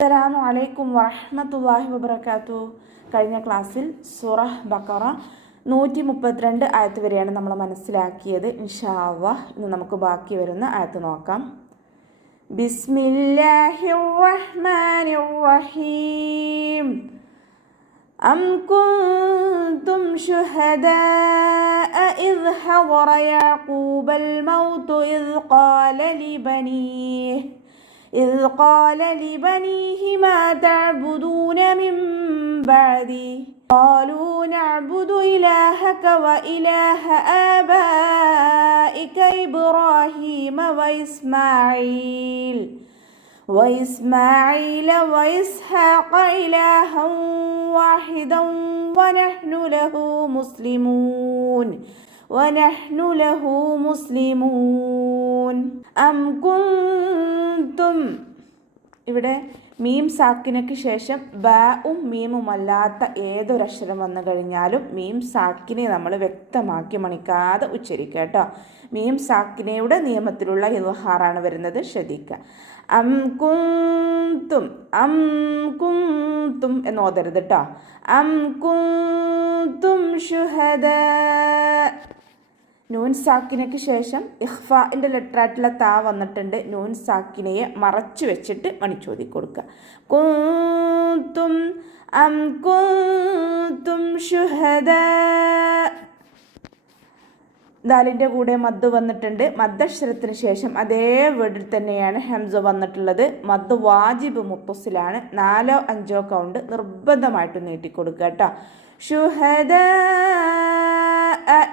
അസ്സലാമു അലൈക്കും വറഹ്മത്തുള്ളാഹി വബറകാതുഹു. കഴിഞ്ഞ ക്ലാസ്സിൽ സൂറ ബഖറ 132 ആയത്ത് വരെയാണ് നമ്മൾ മനസ്സിലാക്കിയത്. ഇൻഷാ അല്ലാഹ് ഇന്ന് നമുക്ക് ബാക്കി വരുന്ന ആയത്ത് നോക്കാം. ബിസ്മില്ലാഹിർ റഹ്മാനിർ റഹീം. അം കുൻതും ശുഹദാഅ ഇദ് ഹദറ യഅഖൂബൽ മൗതു إذ قال لبنيه ما تعبدون من بعدي قالوا نعبد إلهك وإله آبائك إبراهيم وإسماعيل وإسحاق إلها واحدا ونحن له مسلمون أم كنتم ഇവിടെ മീം സാക്കിനയ്ക്ക് ശേഷം ബാവും മീമുമല്ലാത്ത ഏതൊരക്ഷരം വന്നു കഴിഞ്ഞാലും മീം സാക്കിനെ നമ്മൾ വ്യക്തമാക്കി മണിക്കാതെ ഉച്ചരിക്കുക കേട്ടോ. മീം സാക്കിനയുടെ നിയമത്തിലുള്ള ഇദ്ഹാറാണ് വരുന്നത്, ശ്രദ്ധിക്കുക. അം കുന്തും എന്ന് ഓതരുത് കേട്ടോ. അം കുന്തും ശുഹദാ. നൂൻ സാക്കിനയ്ക്ക് ശേഷം ഇഖ്ഫാൻ്റെ ലെറ്ററായിട്ടുള്ള താ വന്നിട്ടുണ്ട്. നൂൻ സാക്കിനയെ മറച്ചു വെച്ചിട്ട് മണിച്ചോതി കൊടുക്കുക. കുന്തും അം കുന്തും ശുഹദാ. ദാലിൻ്റെ കൂടെ മദ് വന്നിട്ടുണ്ട്. മദ്ദക്ഷരത്തിന് ശേഷം അതേ വേർഡിൽ തന്നെയാണ് ഹംസ വന്നിട്ടുള്ളത്. മദ് വാജിബ് മുത്തസിലാണ്. 4 or 5 കൗണ്ട് നിർബന്ധമായിട്ട് നീട്ടിക്കൊടുക്കുക കേട്ടോ. ശുഹദാ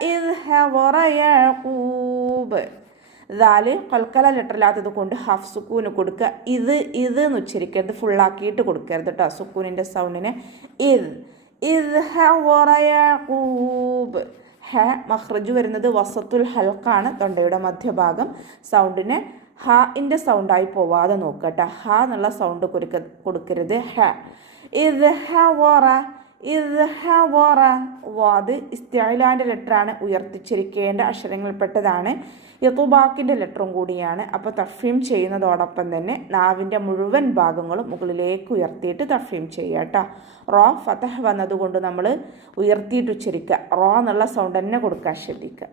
ഇദ് ഹദറ യഅഖൂബ്. ദാല് ഖൽഖല ലെറ്ററില്ലാത്തത് കൊണ്ട് ഹാഫ് സുക്കൂന് കൊടുക്കുക. ഇത് എന്ന് ഉച്ചരിക്കരുത്, ഫുള്ളാക്കിയിട്ട് കൊടുക്കരുത് കേട്ടോ. സുക്കൂനിൻ്റെ സൗണ്ടിനെ ഇദ് ഹദറ യഅഖൂബ്. ഹ മഖ്റജ് വരുന്നത് വസത്തുൽ ഹൽക്കാണ്, തൊണ്ടയുടെ മധ്യഭാഗം. സൗണ്ടിനെ ഹാഇൻ്റെ സൗണ്ടായി പോവാതെ നോക്കട്ടെ. ഹ എന്നുള്ള സൗണ്ട് കൊടുക്കരുത്. ഹ ഇദ് ഹദറ വാദ് ഇസ്തിഅലാൻ്റെ ലെറ്ററാണ്, ഉയർത്തിച്ചിരിക്കേണ്ട അക്ഷരങ്ങളിൽപ്പെട്ടതാണ്. യതുബാക്കിൻ്റെ ലെറ്ററും കൂടിയാണ്. അപ്പോൾ തഫ്ഹീം ചെയ്യുന്നതോടൊപ്പം തന്നെ നാവിൻ്റെ മുഴുവൻ ഭാഗങ്ങളും മുകളിലേക്ക് ഉയർത്തിയിട്ട് തഫ്ഹീം ചെയ്യുക കേട്ടോ. റോ ഫതഹ് വന്നതുകൊണ്ട് നമ്മൾ ഉയർത്തിയിട്ട് ഉച്ചരിക്കുക. റോ എന്നുള്ള സൗണ്ട് തന്നെ കൊടുക്കാൻ ശ്രദ്ധിക്കുക.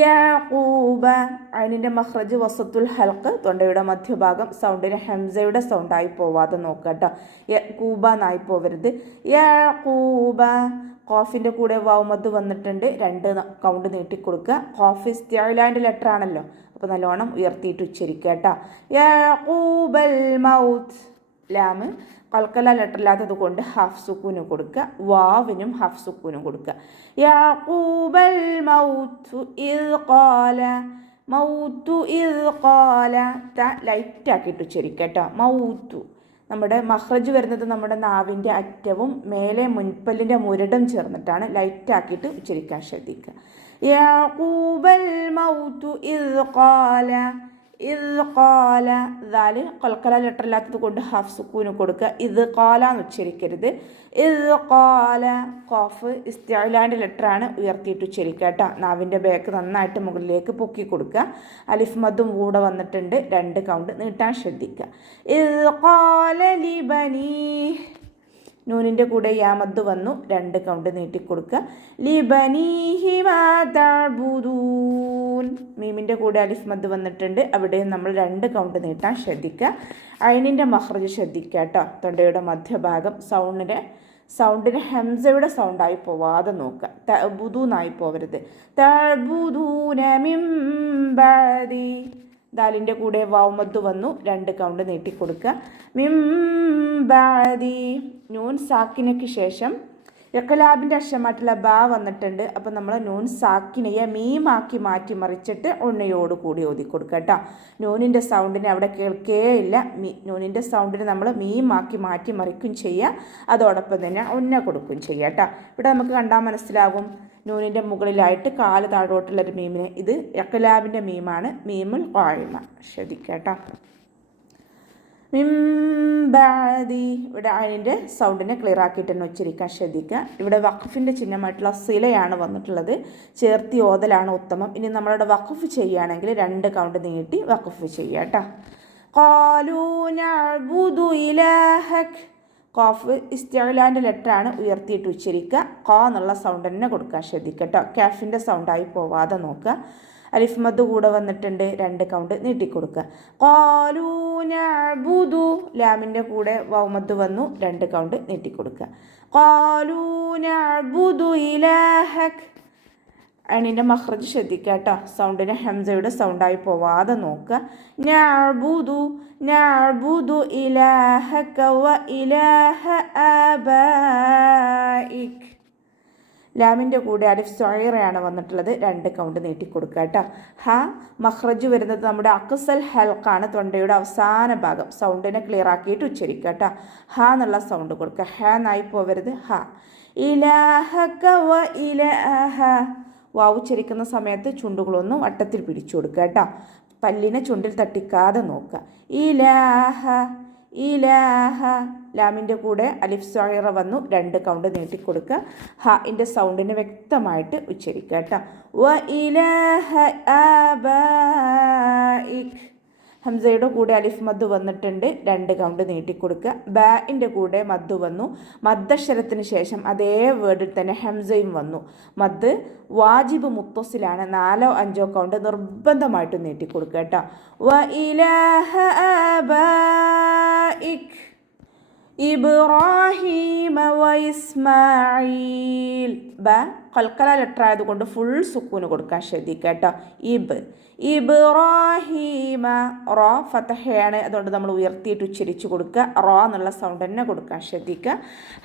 യഅഖൂബ. അതിൻ്റെ മഖ്റജ് വസത്തുൽ ഹൽക്ക്, തൊണ്ടയുടെ മധ്യഭാഗം. സൗണ്ടിന് ഹംസയുടെ സൗണ്ടായി പോവാതെ നോക്കുക കേട്ടോ. യഅഖൂബ എന്നായി പോവരുത്. യഅഖൂബ. ഖാഫിൻ്റെ കൂടെ വാവുമദ് വന്നിട്ടുണ്ട്. 2 കൗണ്ട് നീട്ടിക്കൊടുക്കുക. ഖാഫ് ഇസ്തിഅലാൻ്റെ ലെറ്റർ ആണല്ലോ, അപ്പോൾ നല്ലോണം ഉയർത്തിയിട്ട് ഉച്ചരിക്കുക കേട്ടോ. യഅഖൂബൽ മൗത്ത്. ലാമ് ഖൽഖല ലെറ്ററില്ലാത്തത് കൊണ്ട് ഹാഫ് സുക്കൂന് കൊടുക്കുക. വാവിനും ഹാഫ് സുക്കൂനും കൊടുക്കുക. യഅഖൂബൽ മൗത്തു ഇദ് ഖാല. ലൈറ്റ് ആക്കിയിട്ട് ഉച്ചരിക്കുക കേട്ടോ. മൗത്തു. നമ്മുടെ മഖ്റജ് വരുന്നത് നമ്മുടെ നാവിൻ്റെ അറ്റവും മേലെ മുൻപല്ലിൻ്റെ മുരടും ചേർന്നിട്ടാണ്. ലൈറ്റ് ആക്കിയിട്ട് ഉച്ചരിക്കാൻ ശ്രദ്ധിക്കുക. യഅഖൂബൽ മൗത്തു ഇദ് ഖാല. ദാല് ഖൽഖല ലെറ്ററില്ലാത്തത് കൊണ്ട് ഹാഫ് സുക്കൂന് കൊടുക്കുക. ഇത് ഖാല എന്ന് ഉച്ചരിക്കരുത്. ഇത് ഖാല. ഖാഫ് ഇസ്തിഅലാൻ്റെ ലെറ്ററാണ്, ഉയർത്തിയിട്ട് ഉച്ചരിക്കുക കേട്ടോ. നാവിൻ്റെ ബാക്ക് നന്നായിട്ട് മുകളിലേക്ക് പൊക്കി കൊടുക്കുക. അലിഫ് മദ്ദും കൂടെ വന്നിട്ടുണ്ട്. 2 കൗണ്ട് നീട്ടാൻ ശ്രദ്ധിക്കുക. ഇത് ഖാല ലിബനീഹ്. നൂനിൻ്റെ കൂടെ യാമദ് വന്നു. 2 കൗണ്ട് നീട്ടിക്കൊടുക്കുക. ലിബനീഹി മാ തഅബുദൂൻ. മീമിൻ്റെ കൂടെ അലിഫ് മദ് വന്നിട്ടുണ്ട്. അവിടെയും നമ്മൾ 2 കൗണ്ട് നീട്ടാൻ ശ്രദ്ധിക്കുക. ഐനിൻ്റെ മഖ്റജ് ശ്രദ്ധിക്കുക കേട്ടോ. തൊണ്ടയുടെ മധ്യഭാഗം. സൗണ്ടിന് ഹംസയുടെ സൗണ്ടായി പോവാതെ നോക്കുക. തഅബുദൂനായി പോവരുത്. തഅബുദൂന മിൻ ബഅദി. ദാലിൻ്റെ കൂടെ വാവുമദ് വന്നു. 2 കൗണ്ട് നീട്ടിക്കൊടുക്കുക. മിൻ ബഅദി. നൂൻ സാക്കിനയ്ക്ക് ശേഷം ഇഖ്ലാബിൻ്റെ അക്ഷരമായിട്ടുള്ള ബാ വന്നിട്ടുണ്ട്. അപ്പോൾ നമ്മൾ നൂൻ സാക്കിനയെ മീമാക്കി മാറ്റി മറിച്ചിട്ട് ഉണ്ണയോട് കൂടി ഓതി കൊടുക്കുക കേട്ടോ. നൂനിൻ്റെ സൗണ്ടിനെ അവിടെ കേൾക്കേയില്ല. നൂനിൻ്റെ സൗണ്ടിനെ നമ്മൾ മീമാക്കി മാറ്റി മറിക്കും ചെയ്യുക. അതോടൊപ്പം തന്നെ ഉണ്ണ കൊടുക്കുകയും ചെയ്യുക കേട്ടോ. ഇവിടെ നമുക്ക് കണ്ടാൽ മനസ്സിലാകും. നൂനിൻ്റെ മുകളിലായിട്ട് കാല് താഴോട്ടുള്ളൊരു മീമിനെ, ഇത് ഇഖ്ലാബിൻ്റെ മീമാണ്. മീമുൽ ഖായിമ. ശ്രദ്ധിക്കുക കേട്ടോ. മിംബാദി. ഇവിടെ അതിൻ്റെ സൗണ്ടിനെ ക്ലിയർ ആക്കിയിട്ട് തന്നെ ഉച്ചരിക്കാൻ ശ്രദ്ധിക്കുക. ഇവിടെ വഖഫിൻ്റെ ചിഹ്നമായിട്ടുള്ള സിലയാണ് വന്നിട്ടുള്ളത്. ചേർത്തി ഓതലാണ് ഉത്തമം. ഇനി നമ്മളുടെ വഖഫ് ചെയ്യുകയാണെങ്കിൽ 2 കൗണ്ട് നീട്ടി വഖഫ് ചെയ്യുക കേട്ടോ. ഖാലൂ നഅ്ബുദു ഇലാഹക്. ഖാഫ് ഇസ്തിഅലാൻ്റെ ലെറ്ററാണ്, ഉയർത്തിയിട്ട് ഉച്ചരിക്കുക. ഖാ എന്നുള്ള സൗണ്ട് തന്നെ കൊടുക്കുക, ശ്രദ്ധിക്കട്ടോ. കാഫിൻ്റെ സൗണ്ടായി പോവാതെ നോക്കുക. അലിഫ് മദ് കൂടെ വന്നിട്ടുണ്ട്, 2 കൗണ്ട് നീട്ടിക്കൊടുക്കുക. ഖാലൂ നഅ്ബുദു, ലാമിൻ്റെ കൂടെ വൗ മദ് വന്നു, 2 കൗണ്ട് നീട്ടിക്കൊടുക്കുക. ഖാലൂ നഅ്ബുദു ഇലാഹക്. അണിൻ്റെ മഖ്റജ് ശ്രദ്ധിക്കുക കേട്ടോ. സൗണ്ടിനെ ഹംസയുടെ സൗണ്ടായി പോവാതെ നോക്കുക. നഅ്ബുദു ഇലാഹക വ ഇലാഹ ആബായിക്. ലാമിൻ്റെ കൂടെ അലിഫ് സ്വൈറയാണ് വന്നിട്ടുള്ളത്, 2 കൗണ്ട് നീട്ടിക്കൊടുക്കുക കേട്ടോ. ഹ മഖ്റജ് വരുന്നത് നമ്മുടെ അക്സൽ ഹൽക്കാണ്, തൊണ്ടയുടെ അവസാന ഭാഗം. സൗണ്ടിനെ ക്ലിയർ ആക്കിയിട്ട് ഉച്ചരിക്കുക കേട്ടോ. ഹ എന്നുള്ള സൗണ്ട് കൊടുക്കുക, ഹ എന്നായി പോവരുത്. ഹ. ഇലാഹക വ ഇലാഹ. വാവ് ഉച്ചരിക്കുന്ന സമയത്ത് ചുണ്ടുകളൊന്നും വട്ടത്തിൽ പിടിച്ചു കൊടുക്കുക കേട്ടോ. പല്ലിനെ ചുണ്ടിൽ തട്ടിക്കാതെ നോക്കുക. ഇലാഹ ഇലാഹ. ലാമിൻ്റെ കൂടെ അലിഫ് സ്വൈറ വന്നു, 2 കൗണ്ട് നീട്ടിക്കൊടുക്കുക. ഹഇൻ്റെ സൗണ്ടിനെ വ്യക്തമായിട്ട് ഉച്ചരിക്കുക കേട്ടോ. വ ഇലാഹ ആബായിക്. ഹംസയുടെ കൂടെ അലിഫ് മദ് വന്നിട്ടുണ്ട്, 2 കൗണ്ട് നീട്ടിക്കൊടുക്കുക. ബാഇൻ്റെ കൂടെ മദ് വന്നു, മദ്ദക്ഷരത്തിന് ശേഷം അതേ വേർഡിൽ തന്നെ ഹംസയും വന്നു. മദ് വാജിബ് മുത്തസിലാണ്, 4ഓ 5ഓ കൗണ്ട് നിർബന്ധമായിട്ട് നീട്ടിക്കൊടുക്കുക കേട്ടോ. വ ഇലാഹ ആബായിക് ഇബ്രാഹീമ വ ഇസ്മാഈൽ. ബ ഖൽഖല ലെറ്റർ ആയതുകൊണ്ട് ഫുൾ സുക്കൂന് കൊടുക്കാൻ ശ്രദ്ധിക്കുക കേട്ടോ. ഇബ്രാഹീമ. റോ ഫതഹയാണ്, അതുകൊണ്ട് നമ്മൾ ഉയർത്തിയിട്ട് ഉച്ചരിച്ച് കൊടുക്കുക. റോ എന്നുള്ള സൗണ്ട് തന്നെ കൊടുക്കാൻ ശ്രദ്ധിക്കുക.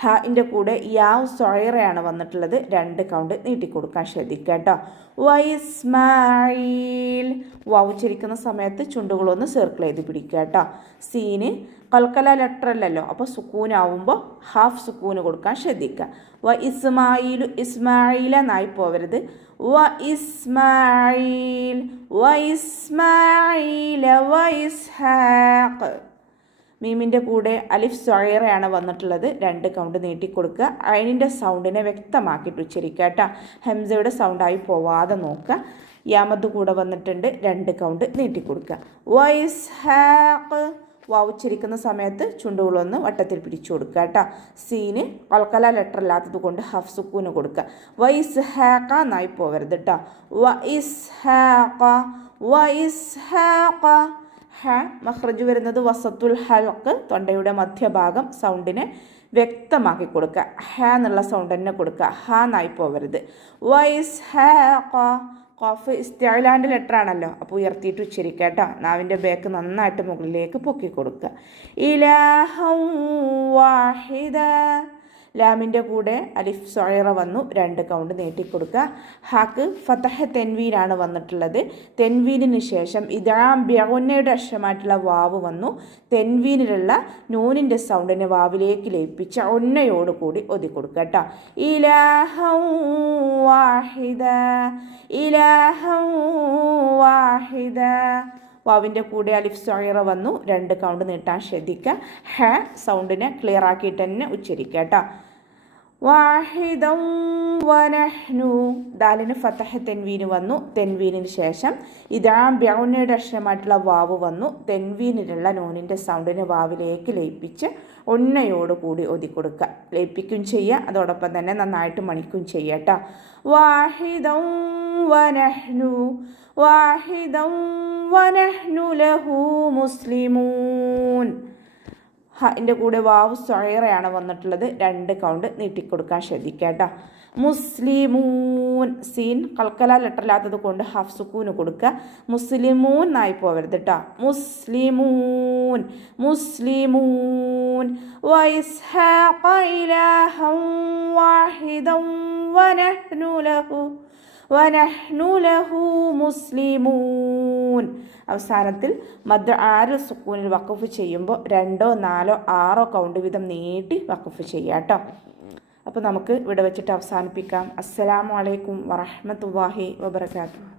ഹഇൻ്റെ കൂടെ യാവ് സ്വൈറയാണ് വന്നിട്ടുള്ളത്, 2 കൗണ്ട് നീട്ടിക്കൊടുക്കാൻ ശ്രദ്ധിക്കുക കേട്ടോ. വ ഇസ്മാഈൽ. വാവ് ഉച്ചരിക്കുന്ന സമയത്ത് ചുണ്ടുകളൊന്ന് സർക്കിൾ ചെയ്ത് പിടിക്കുക കേട്ടോ. സീന് ഖൽഖല ലെറ്റർ അല്ലല്ലോ, അപ്പോൾ സുക്കൂനാവുമ്പോൾ ഹാഫ് സുക്കൂന് കൊടുക്കാൻ ശ്രദ്ധിക്കുക. വ ഇസ്മായിലു. ഇസ്മായില എന്നായി പോവരുത്. വ ഇസ്മായിൽ വ ഇസ്മായില വ ഇസ്ഹാഖ്. മീമിൻ്റെ കൂടെ അലിഫ് സ്വൈറയാണ് വന്നിട്ടുള്ളത്, 2 കൗണ്ട് നീട്ടിക്കൊടുക്കുക. അയിനിൻ്റെ സൗണ്ടിനെ വ്യക്തമാക്കിയിട്ട് ഉച്ചരിക്കുക കേട്ടോ. ഹംസയുടെ സൗണ്ടായി പോവാതെ നോക്കുക. യാമദ് കൂടെ വന്നിട്ടുണ്ട്, 2 കൗണ്ട് നീട്ടിക്കൊടുക്കുക. വ ഇസ്ഹാഖ്. വാവ് ഉച്ചരിക്കുന്ന സമയത്ത് ചുണ്ടുകളൊന്ന് വട്ടത്തിൽ പിടിച്ചു കൊടുക്കുക കേട്ടോ. സീന് ഖൽഖല ലെറ്റർ അല്ലാത്തത് കൊണ്ട് ഹഫ് സുക്കൂന് കൊടുക്കുക. വ ഇസ്ഹാഖ എന്നായി പോവരുത് കേട്ടോ. വ ഇസ്ഹാഖ വ ഇസ്ഹാഖ. ഹ മഖ്റജ് വരുന്നത് വസത്തുൽ ഹൽക്ക്, തൊണ്ടയുടെ മധ്യഭാഗം. സൗണ്ടിനെ വ്യക്തമാക്കി കൊടുക്കുക. ഹ എന്നുള്ള സൗണ്ട് തന്നെ കൊടുക്കുക, ഹ എന്നായി പോവരുത്. വ ഇസ്ഹാഖ. ഖാഫ് ഇസ്തിഅലാൻ്റെ ലെറ്റർ ആണല്ലോ, അപ്പോൾ ഉയർത്തിയിട്ട് ഉച്ചരിക്കുക കേട്ടോ. നാവിൻ്റെ ബേക്ക് നന്നായിട്ട് മുകളിലേക്ക് പൊക്കി കൊടുക്കുക. ഇലാഹം വാഹിദ. ലാമിൻ്റെ കൂടെ അലിഫ് സ്വൈറ വന്നു, 2 കൗണ്ട് നീട്ടിക്കൊടുക്കുക. ഹാക്ക് ഫതഹ തെൻവീനാണ് വന്നിട്ടുള്ളത്. തെൻവീനിന് ശേഷം ഇദാം ബിഗുന്നയുടെ അക്ഷരമായിട്ടുള്ള വാവ് വന്നു. തെൻവീനിലുള്ള നൂനിൻ്റെ സൗണ്ടിനെ വാവിലേക്ക് ലയിപ്പിച്ച് ഒന്നയോട് കൂടി ഒതി കൊടുക്കുക കേട്ടോ. ഇലാഹം വാഹിദ ഇലാഹം വാഹിദ. വാവിൻ്റെ കൂടെ അലിഫ് സ്വൈറ വന്നു, 2 കൗണ്ട് നീട്ടാൻ ശ്രദ്ധിക്കുക. ഹ സൗണ്ടിനെ ക്ലിയർ ആക്കിയിട്ട് തന്നെ ഉച്ചരിക്കുക കേട്ടോ. വാഹിദം വനഹ്നു. ദാലിന് ഫതഹ തെൻവീന് വന്നു. തെൻവീനിന് ശേഷം ഇദാം ബിഗുന്നയുടെ അക്ഷരമായിട്ടുള്ള വാവ് വന്നു. തെൻവീനിലുള്ള നൂനിൻ്റെ സൗണ്ടിനെ വാവിലേക്ക് ലയിപ്പിച്ച് ഒന്നയോട് കൂടി ഒതി കൊടുക്കുക. ലയിപ്പിക്കും ചെയ്യുക, അതോടൊപ്പം തന്നെ നന്നായിട്ട് മണിക്കും ചെയ്യുക കേട്ടോ. വാഹിദം വനഹ്നു വാഹിദം വനഹ്നു ലഹു മുസ്ലിമൂൻ. ഹൻ്റെ കൂടെ വാവ് സ്വൈറയാണ് വന്നിട്ടുള്ളത്, 2 കൗണ്ട് നീട്ടിക്കൊടുക്കാൻ ശ്രദ്ധിക്കുക കേട്ടോ. മുസ്ലിമൂൻ. സീൻ ഖൽഖല ലെറ്ററില്ലാത്തത് കൊണ്ട് ഹാഫ് സുക്കൂന് കൊടുക്കുക. മുസ്ലിമൂൻ എന്നായി പോവരുത് കേട്ടോ. മുസ്ലിമൂൻ മുസ്ലിമൂൻ. വ ഇസ്ഹാഖ ഇലാഹം വാഹിദം വനഹ്നു ലഹു മുസ്ലിമൂൻ. അവസാനത്തിൽ മദ് 6 സുക്കൂനിൽ വഖഫ് ചെയ്യുമ്പോൾ 2, 4, 6 കൗണ്ട് വീതം നീട്ടി വഖഫ് ചെയ്യുക കേട്ടോ. അപ്പോൾ നമുക്ക് ഇവിടെ വെച്ചിട്ട് അവസാനിപ്പിക്കാം. അസ്സലാമു അലൈക്കും വറഹ്മത്തുള്ളാഹി വബറകാതുഹു.